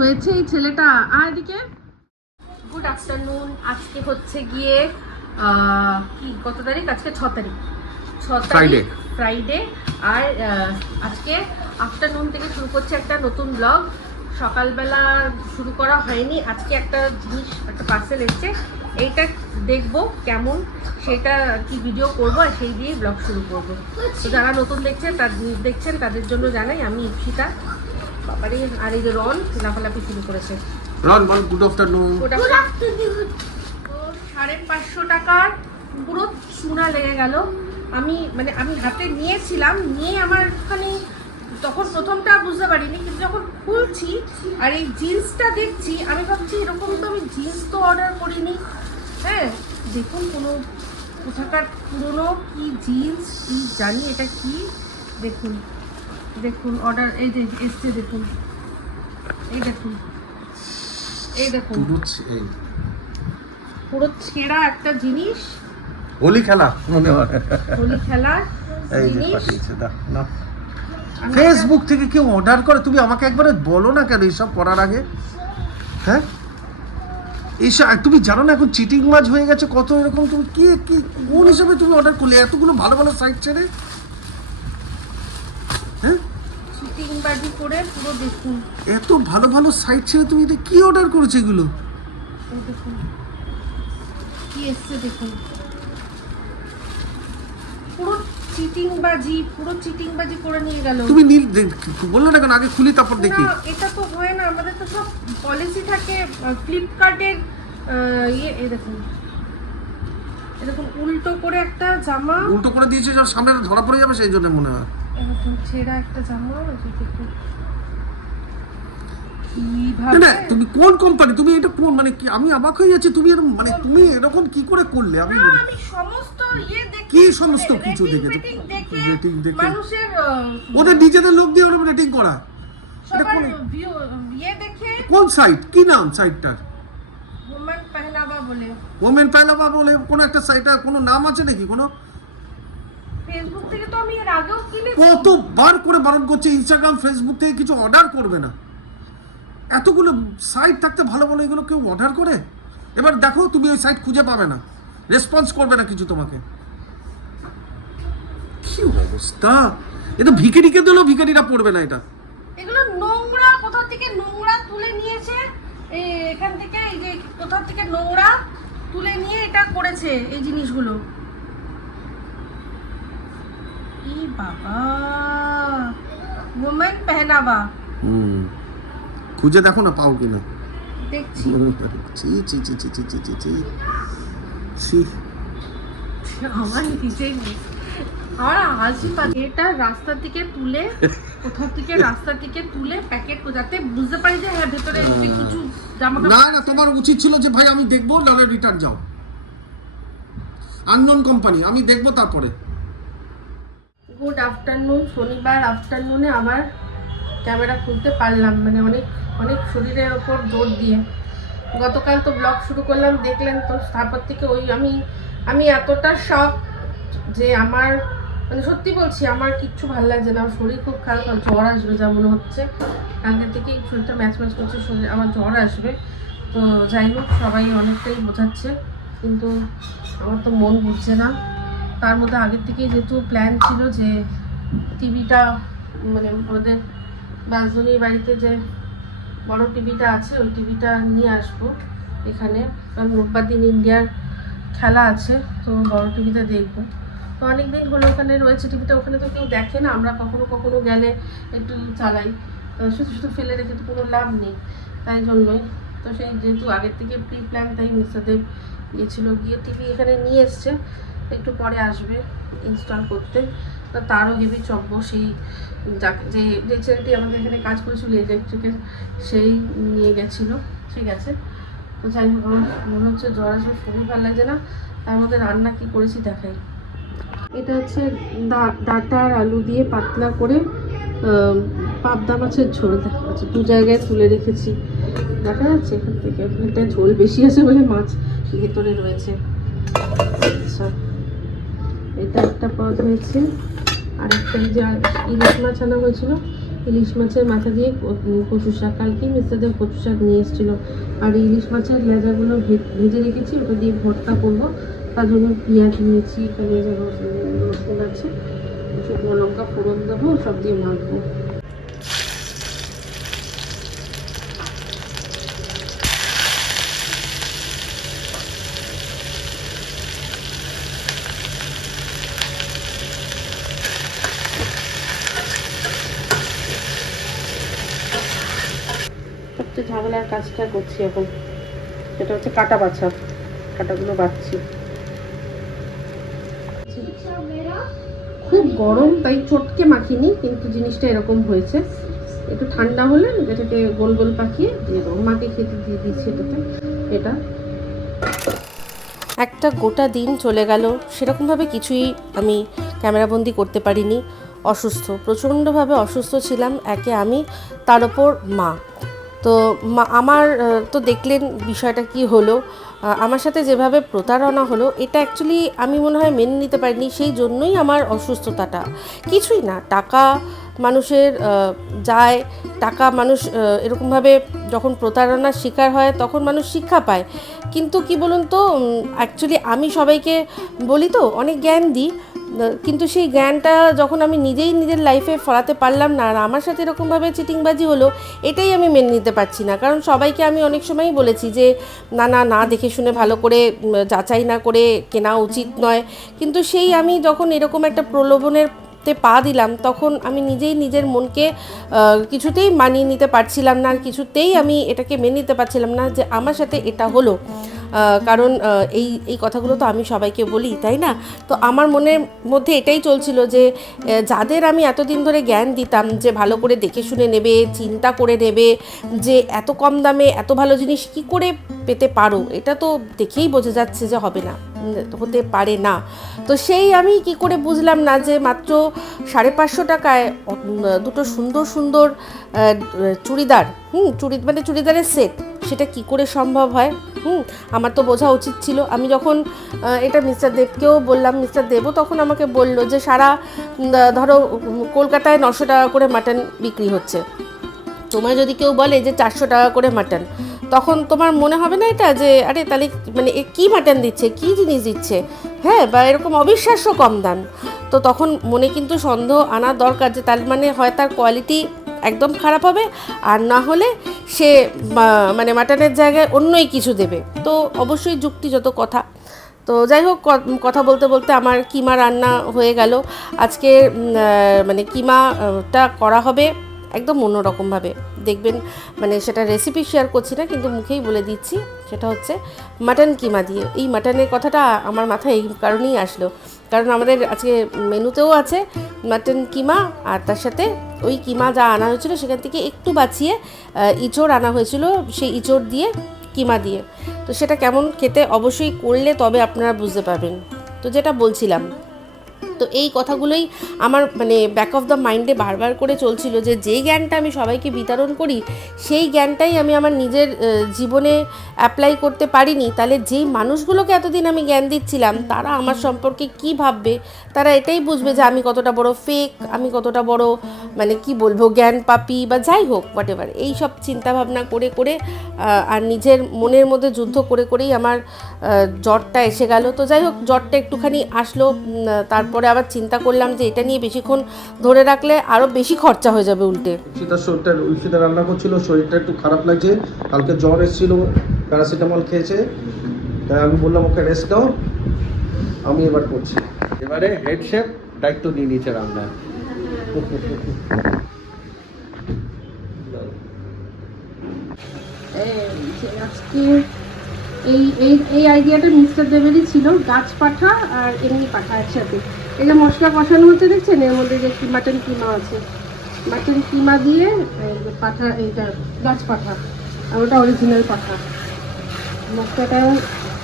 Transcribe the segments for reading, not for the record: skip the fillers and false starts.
হয়েছে এই ছেলেটা। এদিকে গুড আফটারনুন। আজকে হচ্ছে গিয়ে কি কত তারিখ? আজকে 6 তারিখ, 6 তারিখ ফ্রাইডে। আর আজকে আফটারনুন থেকে শুরু করছে একটা নতুন ব্লগ। সকালবেলা শুরু করা হয়নি। আজকে একটা জিনিস, একটা পার্সেল এসছে, এইটা দেখবো কেমন, সেটা কি ভিডিও করবো আর সেই দিয়েই ব্লগ শুরু করবো। তো যারা নতুন দেখছেন তাদের জন্য জানাই আমি ইপসিতা বাবারে। আর এই যে রন লাফালাফি শুরু করেছে। রন বল গুড আফটারনুন। Good afternoon. তো 550 টাকার পুরো চুনা লেগে গেল। আমি হাতে নিয়েছিলাম, নিয়ে আমার ওখানে তখন প্রথমটা বুঝতে পারিনি, কিন্তু যখন খুলছি আর এই জিন্সটা দেখছি আমি ভাবছি এরকম তো আমি জিন্স তো অর্ডার করিনি। হ্যাঁ দেখুন, কোনো কোথাকার পুরোনো কি জিন্স, কি জানি এটা কি। দেখুন দেখুন অর্ডার, এই যে এসছে দেখুন, এই দেখুন, এই দেখুন পুরো ছেঁড়া একটা জিনিস। হোলি খেলা মনে হয়, হোলি খেলার এই যে জিনিস। পাঠিয়েছে না ফেসবুক থেকে কেউ অর্ডার করে? তুমি আমাকে একবারে বলো না কেন এইসব করার আগে? হ্যাঁ এইসব তুমি জানো না এখন চিটিং মাছ হয়ে গেছে কত এরকম? তুমি কি কি কোন হিসাবে তুমি অর্ডার করলে এতগুলো ভালো ভালো সাইট ছেড়ে? হ্যাঁ চিটিং বাজি করে পুরো দেখুন, এত ভালো ভালো সাইট ছেড়ে তুমি এটা কি অর্ডার করেছো এগুলো? এই দেখুন কি এসছে দেখুন, পুরো চিটিং বাজি করে নিয়ে গেল। তুমি বললো না কেন আগে খুলি তারপর দেখি? না এটা তো হয় না, আমাদের তো সব পলিসি থাকে ফ্লিপকার্টের। এই দেখুন, এই দেখুন উল্টো করে একটা জামা, উল্টো করে দিয়েছে, যখন সামনে ধরা পড়ে যাবে সেই জন্য মনে হয়। এরকম ছেঁড়া একটা জামা। না তুমি কোন কোম্পানি, তুমি এটা কোন মানে কি? আমি অবাক হয়ে যাচ্ছি, তুমি এরকম মানে তুমি এরকম কি করে করলে? আমি সমস্ত দেখি, কি সমস্ত কিছু দেখেছি, রেটিং দেখে মানুষের ওদের নিজেদের লোক দিয়ে ওরা রেটিং করা। সবার ভিউ দেখে। কোন সাইট, কি নাম সাইটটার? ওমেন পেহলাবা বলে কোন একটা সাইটে কোনো নাম আছে নাকি? কোনো ফেসবুক থেকে তো আমি এর আগেও কিনেছি। কতবার করে বারণ করছে ইনস্টাগ্রাম ফেসবুক থেকে কিছু অর্ডার করবে না। এতগুলো সাইট থাকতে ভালো ভালো এগুলো কেউ অর্ডার করে? এবার দেখো তুমি ওই সাইট খুঁজে পাবে না, রেসপন্স করবে না কিছু তোমাকে। কি অবস্থা! এটা ভিখারিকে দিলেও ভিখারিরা পড়বে না। এটা এগুলো নোংরা, কোথা থেকে নোংরা তুলে নিয়েছে, এখান থেকে এই যে কোথা থেকে নোংরা তুলে নিয়ে এটা করেছে এই জিনিসগুলো। ই বাবা, ওমেন পেহনাবা। খুঁজে দেখো না পাও কিনা। দেখছি আমার নিজেই আমার হাসি পাচ্ছে। এটা রাস্তা থেকে তুলে, কোথা থেকে রাস্তা থেকে তুলে প্যাকেট, যাতে বুঝতে পারি যে হ্যাঁ ভেতরে কিছু জামা কাপড়। না তোমার উচিত ছিল যে ভাই আমি দেখবো, নাহলে রিটার্ন যাও। আননোন কোম্পানি, আমি দেখবো তারপরে। Good afternoon. শনিবার আফটারনুনে আবার ক্যামেরা খুলতে পারলাম, মানে অনেক অনেক শরীরের ওপর জোর দিয়ে। গতকাল তো ব্লগ শুরু করলাম, দেখলেন তো, তারপর থেকে ওই আমি এতটা শক যে আমার মানে সত্যি বলছি আমার কিচ্ছু ভালো লাগছে না। আমার শরীর খুব খারাপ, জ্বর আসবে যা মনে হচ্ছে। কালকের থেকেই শরীরটা ম্যাচ করছে, শরীর আমার জ্বর আসবে। তো যাই হোক, সবাই অনেকটাই বোঝাচ্ছে, কিন্তু আমার তো মন বুঝছে না। তার মধ্যে আগের থেকেই যেহেতু প্ল্যান ছিল যে টিভিটা, মানে আমাদের বাসজনীর বাড়িতে যে বড় টিভিটা আছে ওই টিভিটা নিয়ে আসবো এখানে, কারণ রোববার দিন ইন্ডিয়ার খেলা আছে, তো বড় টিভিটা দেখবো। তো অনেকদিন হলো ওখানে রয়েছে টিভিটা, ওখানে তো কেউ দেখে না, আমরা কখনো কখনো গেলে একটু চালাই, শুধু শুধু ফেলে রেখে তো কোনো লাভ নেই, তাই জন্যই। তো সেই যেহেতু আগের থেকে প্রি প্ল্যান, তাই মিস্টারদেব গিয়েছিলো, গিয়ে টিভি এখানে নিয়ে এসছে, একটু পরে আসবে ইনস্টল করতে। তো তারও হেভি চব্য, সেই যে ছেলেটি আমাদের এখানে কাজ করেছিল ইলেকট্রিকের, সেই নিয়ে গেছিলো, ঠিক আছে। তো যাই হোক, আমার মনে হচ্ছে জ্বর আসবে, শরীর ভালো লাগছে না। তার মধ্যে রান্না কি করেছি দেখাই। এটা হচ্ছে ডাঁটা আর আলু দিয়ে পাতলা করে পাবদা মাছের ঝোল। দেখা যাচ্ছে 2 জায়গায় তুলে রেখেছি, দেখা যাচ্ছে এখান থেকে। এটা ঝোল বেশি আছে বলে মাছ ভেতরে রয়েছে। আচ্ছা, এটা একটা পদ হয়েছে, আর একটা যে ইলিশ মাছ আনা হয়েছিল, ইলিশ মাছের মাথা দিয়ে কচু শাক, কালকেই মিস্টারদের কচু শাক নিয়ে এসেছিলো। আর ইলিশ মাছের লেজাগুলো ভেজে রেখেছি, ওটা দিয়ে ভর্তা করবো। তার জন্য পেঁয়াজ নিয়েছি, এখানে যে রসুন আছে, শুকনো লঙ্কা ফোড়ন দেবো, সব দিয়ে মাখবো। সবচেয়ে ঝামেলার কাজটা করছি এখন, সেটা হচ্ছে কাটা বাছা। কাটাগুলো বাছছি। খুব গরম তাই চটকে মাখিনি, কিন্তু জিনিসটা এরকম হয়েছে। একটু ঠান্ডা হলে এটাকে গোল গোল পাকিয়ে দিয়ে দেবো। মাকে খেতে দিয়ে দিচ্ছি এটাতে। এটা একটা গোটা দিন চলে গেল, সেরকমভাবে কিছুই আমি ক্যামেরাবন্দি করতে পারিনি। অসুস্থ, প্রচণ্ডভাবে অসুস্থ ছিলাম। একে আমি, তার ওপর মা। তো আমার তো দেখলেন বিষয়টা কি হলো। আমার সাথে যেভাবে প্রতারণা হলো, এটা অ্যাকচুয়ালি আমি মনে হয় মেনে নিতে পারিনি। সেই জন্যই আমার অসুস্থতাটা, কিছুই না। টাকা মানুষের যায়, টাকা মানুষ এরকমভাবে যখন প্রতারণার শিকার হয় তখন মানুষ শিক্ষা পায়। কিন্তু কি বলুন তো, অ্যাকচুয়ালি আমি সবাইকে বলি তো, অনেক জ্ঞান দিই, কিন্তু সেই জ্ঞানটা যখন আমি নিজেই নিজের লাইফে ফলাতে পারলাম না, আর আমার সাথে এরকমভাবে চিটিংবাজি হলো, এটাই আমি মেনে নিতে পারছি না। কারণ সবাইকে আমি অনেক সময়ই বলেছি যে না না না, দেখে শুনে ভালো করে যাচাই না করে কেনা উচিত নয়। কিন্তু সেই আমি যখন এরকম একটা প্রলোভনের পা দিলাম, তখন আমি নিজেই নিজের মনকে কিছুতেই মানিয়ে নিতে পারছিলাম না, আর কিছুতেই আমি এটাকে মেনে নিতে পারছিলাম না যে আমার সাথে এটা হলো। কারণ এই কথাগুলো তো আমি সবাইকে বলি, তাই না? তো আমার মনের মধ্যে এটাই চলছিল যে যাদের আমি এতদিন ধরে জ্ঞান দিতাম যে ভালো করে দেখে শুনে নেবে, চিন্তা করে নেবে, যে এত কম দামে এত ভালো জিনিস কি করে পেতে পারো, এটা তো দেখেই বোঝা যাচ্ছে যে হবে না, হতে পারে না। তো সেই আমি কি করে বুঝলাম না যে মাত্র 550 টাকায় দুটো সুন্দর সুন্দর চুড়িদার, মানে চুড়িদারের সেট, সেটা কি করে সম্ভব হয়? আমার তো বোঝা উচিত ছিল। আমি যখন এটা মিস্টার দেবকেও বললাম, মিস্টার দেবও তখন আমাকে বলল যে সারা ধরো কলকাতায় 900 টাকা করে মাটন বিক্রি হচ্ছে, তোমার যদি কেউ বলে যে 400 টাকা করে মাটন, তখন তোমার মনে হবে না এটা যে আরে তাহলে মানে এ কী মাটন দিচ্ছে, কী জিনিস দিচ্ছে, হ্যাঁ, বা এরকম অবিশ্বাস্য কম দাম। তো তখন মনে কিন্তু সন্দেহ আনা দরকার যে তার মানে হয় তার কোয়ালিটি একদম খারাপ হবে, আর না হলে সে মানে মাটনের জায়গায় অন্যই কিছু দেবে। তো অবশ্যই যুক্তিযত কথা। তো যাই হোক, কথা বলতে বলতে আমার কিমা রান্না হয়ে গেল। আজকে মানে কিমাটা করা হবে একদম অন্যরকমভাবে, দেখবেন। মানে সেটা রেসিপি শেয়ার করছি না, কিন্তু মুখেই বলে দিচ্ছি, সেটা হচ্ছে মাটন কিমা দিয়ে। এই মাটনের কথাটা আমার মাথায় এই কারণেই আসলো, কারণ আমাদের আজকে মেনুতেও আছে মাটন কিমা, আর তার সাথে ওই কিমা যা আনা হয়েছিল সেখান থেকে একটু বাঁচিয়ে ইঁচড় আনা হয়েছিল, সেই ইঁচড় দিয়ে কিমা দিয়ে। তো সেটা কেমন খেতে অবশ্যই করলে তবে আপনারা বুঝতে পারবেন। তো যেটা বলছিলাম, তো এই কথাগুলোই আমার মানে ব্যাক অফ দ্য মাইন্ডে বারবার করে চলছিল যে যেই জ্ঞানটা আমি সবাইকে বিতরণ করি, সেই জ্ঞানটাই আমি আমার নিজের জীবনে অ্যাপ্লাই করতে পারিনি, তাহলে যেই মানুষগুলোকে এতদিন আমি জ্ঞান দিচ্ছিলাম তারা আমার সম্পর্কে কি ভাববে, তারা এটাই বুঝবে যে আমি কতটা বড় ফেক, আমি কতটা বড় মানে কি বলবো জ্ঞান পাপি, বা যাই হোক হোয়াট এভার। এই সব চিন্তাভাবনা করে করে আর নিজের মনের মধ্যে যুদ্ধ করে করেই আমার জ্বরটা এসে গেল। তো যাই হোক, জ্বরটা একটুখানি আসলো, তারপরে আবার চিন্তা করলাম যে এটা নিয়ে বেশিক্ষণ ধরে রাখলে আরও বেশি খরচা হয়ে যাবে উল্টে। শরীরটা রান্না করছিল, শরীরটা একটু খারাপ লাগছে, কালকে জ্বর এসেছিল, প্যারাসিটামল খেয়েছে, তাই আমি বললাম ওকে রেস্ট দাও, আমি এবার করছি। এবারে হেড শেফ দায়িত্ব নিয়ে নিয়েছে রান্না। আজকে এই এই এই আইডিয়াটা মিস্টার দেবেরই ছিল, গাছ পাঠা আর এমনি পাঠা একসাথে। এই যে মশলা কষানো হচ্ছে দেখছেন, এর মধ্যে যে মাটন কিমা আছে, মাটন কিমা দিয়ে পাঠা, এইটা গাছ পাঠা, আর ওটা অরিজিনাল পাঠা। মশলাটা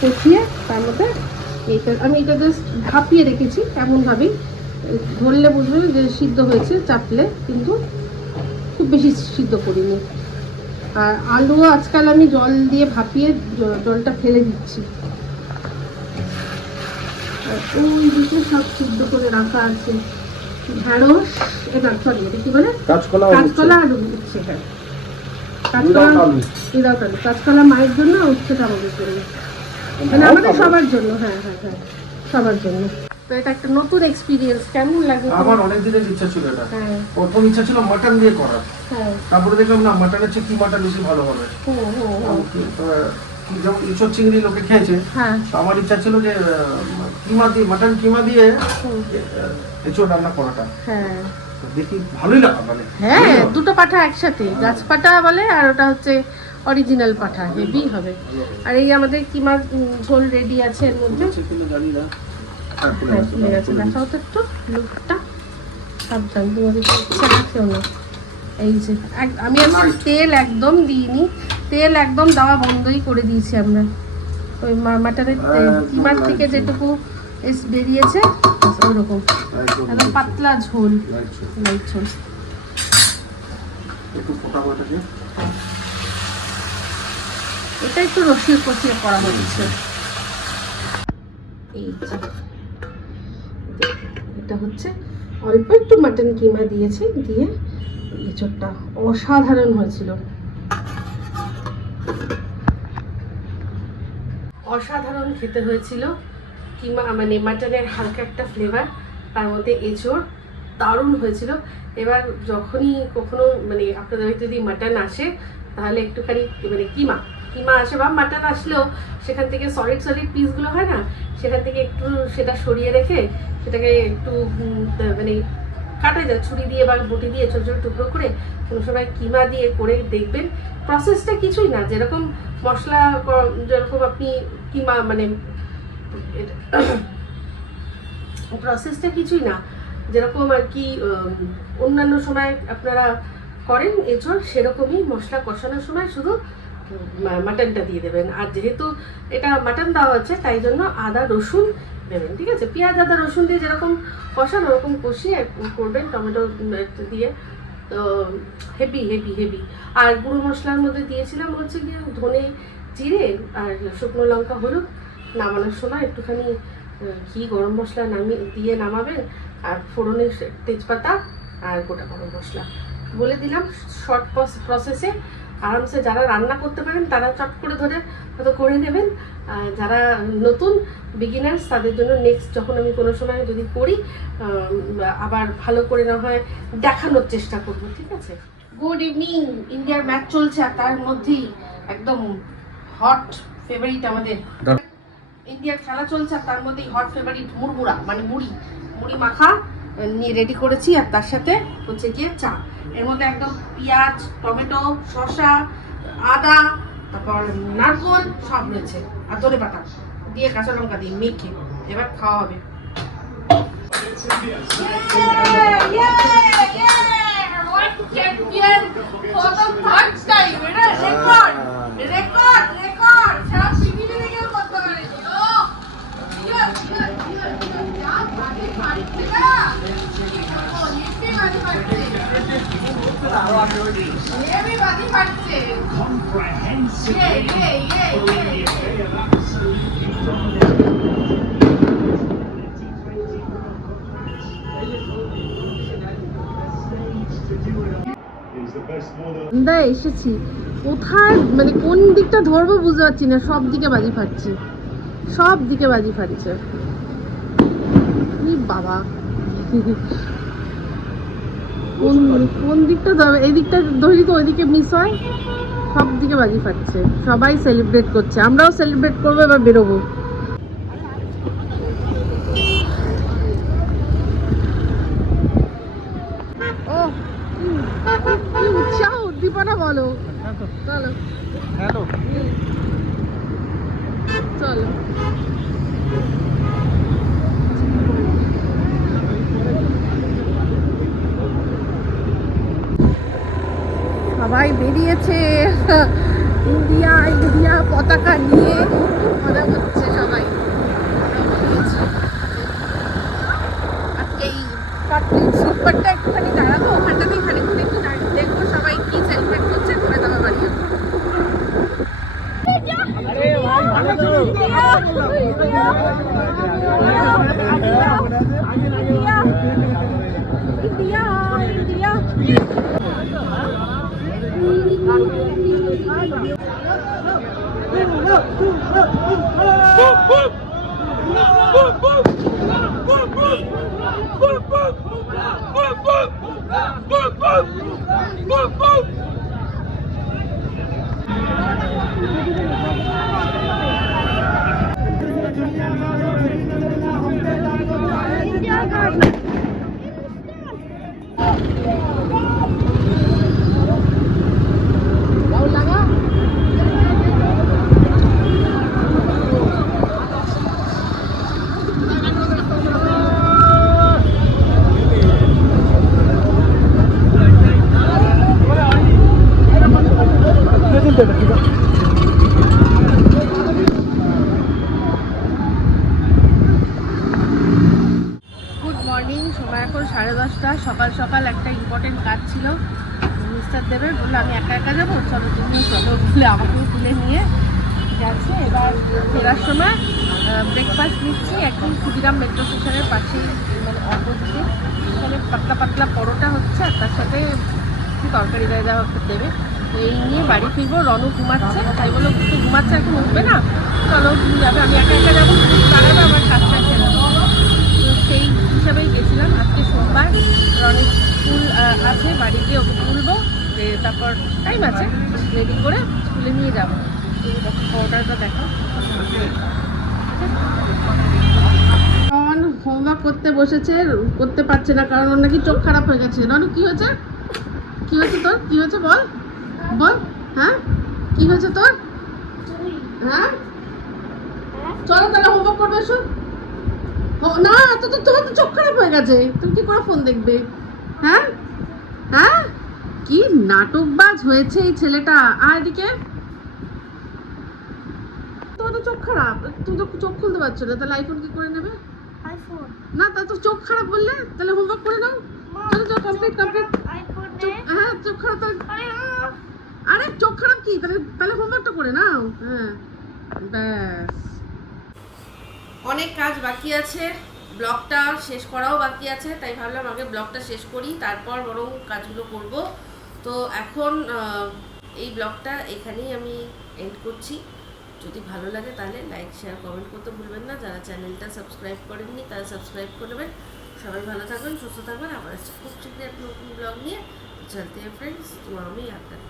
কষিয়ে তার মধ্যে এইটা আমি এটা জাস্ট ভাপিয়ে রেখেছি, এমনভাবেই ধরলে বুঝবে যে সিদ্ধ হয়েছে, চাপলে, কিন্তু খুব বেশি সিদ্ধ করিনি। আর আলুও আজকাল আমি জল দিয়ে ভাপিয়ে জলটা ফেলে দিচ্ছি। আর ওই দিকে সব সিদ্ধ করে রাখা আছে, ঢ্যাঁড়স এটা সরি এটা কি বলে কাঁচকলা কাঁচকলা আর উচ্ছে, হ্যাঁ কাঁচকলা উইদাউট আলু, কাঁচকলা মায়ের জন্য আর উচ্ছেটা আমাদের জন্য, মানে আমাদের সবার জন্য। হ্যাঁ হ্যাঁ হ্যাঁ সবার জন্য। তো এটা একটা নতুন এক্সপিরিয়েন্স, কেমন লাগে? আমার অনেক দিনের ইচ্ছা ছিল এটা। হ্যাঁ প্রথম ইচ্ছা ছিল মাটন দিয়ে করার, হ্যাঁ তারপরে দেখলাম না মাটনের চেয়ে কিমাটা বেশি ভালো হবে। যেমন ইঁচড় চিংড়ি লোকে খেয়েছে, হ্যাঁ তো আমার ইচ্ছা ছিল যে কিমা দিয়ে মাটন কিমা দিয়ে এঁচড় রান্না করাটা। হ্যাঁ তো দেখি ভালোই লাগা মানে। হ্যাঁ দুটো পাঠা একসাথে, গাছ পাঠা বলে আর ওটা হচ্ছে অরিজিনাল পাঠা, হেভি হবে। আর এই আমাদের কিমা ঝোল রেডি আছে এর মধ্যে। হ্যাঁ খুলে গেছে, দেখাও তো একটু লুকটা, সাবধান তোমাদের ইচ্ছা রাখেও না। এই যে আমি আজকে তেল একদম দিইনি, তেল একদম দেওয়া বন্ধই করে দিয়েছি আমরা। ওই মাটনের কিমার থেকে যেটুকু বেরিয়েছে ওইরকম একদম পাতলা ঝোল, লাইট ঝোল। এটা একটু রসিয়ে কষিয়ে করা হচ্ছে। এই যে এটা হচ্ছে অল্প একটু মাটন কিমা দিয়েছি, দিয়ে এঁচড়টা অসাধারণ হয়েছিল, অসাধারণ খেতে হয়েছিল। কিমা মানে মাটনের হালকা একটা ফ্লেভার, তার মধ্যে এঁচড়, দারুণ হয়েছিল। এবার যখনই কখনো মানে আপনাদের যদি মাটন আসে তাহলে একটুখানি মানে কিমা আসে বা মাটন আসলেও সেখান থেকে সলিড পিসগুলো হয় না, সেখান থেকে একটু সেটা সরিয়ে রেখে সেটাকে একটু মানে কাটা যায় ছুরি দিয়ে বা বটি দিয়ে ছোটো ছোটো টুকরো করে, কোনো সময় কিমা দিয়ে করে দেখবেন। প্রসেসটা কিছুই না, যেরকম মশলা যেরকম আপনি কিমা মানে প্রসেসটা কিছুই না, যেরকম আর কি অন্যান্য সময় আপনারা করেন এঁচড়, সেরকমই মশলা কষানোর সময় শুধু মাটনটা দিয়ে দেবেন। আর যেহেতু এটা মাটন দেওয়া হচ্ছে তাই জন্য আদা রসুন দেবেন, ঠিক আছে? পেঁয়াজ আদা রসুন দিয়ে যেরকম কষান ওরকম কষিয়ে করবেন টমেটো দিয়ে। তো হেভি হেভি হেভি। আর গুঁড়ো মশলার মধ্যে দিয়েছিলাম হচ্ছে গিয়ে ধনে জিরে আর শুকনো লঙ্কা, হলুদ। নামানোর সময় একটুখানি ঘি গরম মশলা দিয়ে নামাবেন, আর ফোড়নের তেজপাতা আর গোটা গরম মশলা বলে দিলাম। শর্ট প্রসেসে আরামসে যারা রান্না করতে পারেন তারা চট করে ধরে হয়তো করে নেবেন, যারা নতুন বিগিনার্স তাদের জন্য নেক্সট যখন আমি কোনো সময় যদি করি আবার ভালো করে না হয় দেখানোর চেষ্টা করব, ঠিক আছে? Good evening. ইন্ডিয়ার ম্যাচ চলছে আর তার মধ্যেই একদম হট ফেভারিট আমাদের ইন্ডিয়ার খেলা চলছে, আর তার মধ্যেই হট ফেভারিট মুড়মুড়া মানে মুড়ি মাখা নিয়ে রেডি করেছি, আর তার সাথে হচ্ছে গিয়ে চা। এর মধ্যে একদম পেঁয়াজ, টমেটো, শসা, আদা, তারপর নারকোল সব রয়েছে, আর ধনে পাতা দিয়ে কাঁচা লঙ্কা দিয়ে মেখে এবার খাওয়া হবে। এসেছি কোথায় মানে কোন দিকটা ধরবো বুঝতে পারছি না, সব দিকে বাজি ফাটছে, সব দিকে বাজি ফাটছে। বাবা কোন দিকটা ধরবে? এই দিকটা ধরি তো ওইদিকে মিস হয়, সব দিকে বাজি ফাটছে। সবাই সেলিব্রেট করছে, আমরাও সেলিব্রেট করবো, এবার বেরোবো। ও কি উৎসাহ উদ্দীপনা বলো। চলো হ্যালো চলো। সবাই বেরিয়েছে ইন্ডিয়া পতাকা নিয়ে, মজা করছে সবাই। এই পাটলির স্লিপারটা একটুখানি দাঁড়াবো ওখানটাতেই, খানিকক্ষণ একটু দাঁড়িয়ে দেখবো সবাই কি সেলিব্রেট করছে, করে দেওয়া বাড়ি। গুড মর্নিং, সময় এখন 10:30। সকাল সকাল একটা ইম্পর্টেন্ট কাজ ছিল মিস্টার দেবের, বললো আমি একা একা যাবো, চলো তুমি চলো বলে আমাকেও তুলে নিয়ে যাচ্ছে। এবার ফেরার সময় ব্রেকফাস্ট নিচ্ছি একদম ক্ষুদিরাম মেট্রো স্টেশনের পাশেই, মানে অপোজিটে। এখানে পাতলা পাতলা পরোটা হচ্ছে আর তার সাথে কি তরকারি দেওয়া দেবে। তো এই নিয়ে বাড়ি ফিরবো। রনু ঘুমাচ্ছে, তাই বলো একটু ঘুমাচ্ছে, এখন উঠবে না, চলো তুমি যাবে, আমি একা একা যাবো, দাঁড়াবে আমার কাজটা ছেড়ে দেবো। তো সেই হিসাবেই গেছিলাম। আজকে সোমবার, রনির স্কুল আছে, বাড়ি গিয়ে ওকে তুলবো, যে তারপর টাইম আছে, রেডি করে স্কুলে নিয়ে যাবো। অর্ডারটা দেখো। হোমওয়ার্ক করতে বসেছে, করতে পারছে না কারণ ওর নাকি চোখ খারাপ হয়ে গেছে। রনু কি হয়েছে? কি হয়েছে তোর? কি হয়েছে বল বল। হ্যাঁ কি হয়েছে তোর? হ্যাঁ চলো তাহলে হোমওয়ার্ক করবে, এসো। না তো তোমার তো চোখ খারাপ হয়ে গেছে, তুমি কি করে ফোন দেখবে? হ্যাঁ হ্যাঁ কি নাটকবাজ হয়েছে এই ছেলেটা। আর এদিকে তোমার তো চোখ খারাপ, তুমি তো চোখ খুলতে পারছো না, তাহলে আইফোন কি করে নেবে? আইফোন না তা তো চোখ খারাপ বললে, তাহলে হোমওয়ার্ক করে নাও। চলো চলো কমপ্লিট। আইফোন হ্যাঁ চোখ খারাপ আরে চোখ খারাপ কি, তাহলে তাহলে হোমওয়ার্কটা করে নাও। হ্যাঁ ব্যাস। অনেক কাজ বাকি আছে, ব্লগটা শেষ করাও বাকি আছে, তাই ভাবলাম আগে ব্লগটা শেষ করি, তারপর বরং কাজগুলো করব। তো এখন এই ব্লগটা এখানেই আমি এন্ড করছি। যদি ভালো লাগে তাহলে লাইক শেয়ার কমেন্ট করতে ভুলবেন না। যারা চ্যানেলটা সাবস্ক্রাইব করেননি তারা সাবস্ক্রাইব করবেন। সবাই ভালো থাকবেন, সুস্থ থাকবেন। আবার খুব শীঘ্রই একটা নতুন ব্লগ নিয়ে চলতে ফ্রেন্ডস, তোমার আমি আপনার।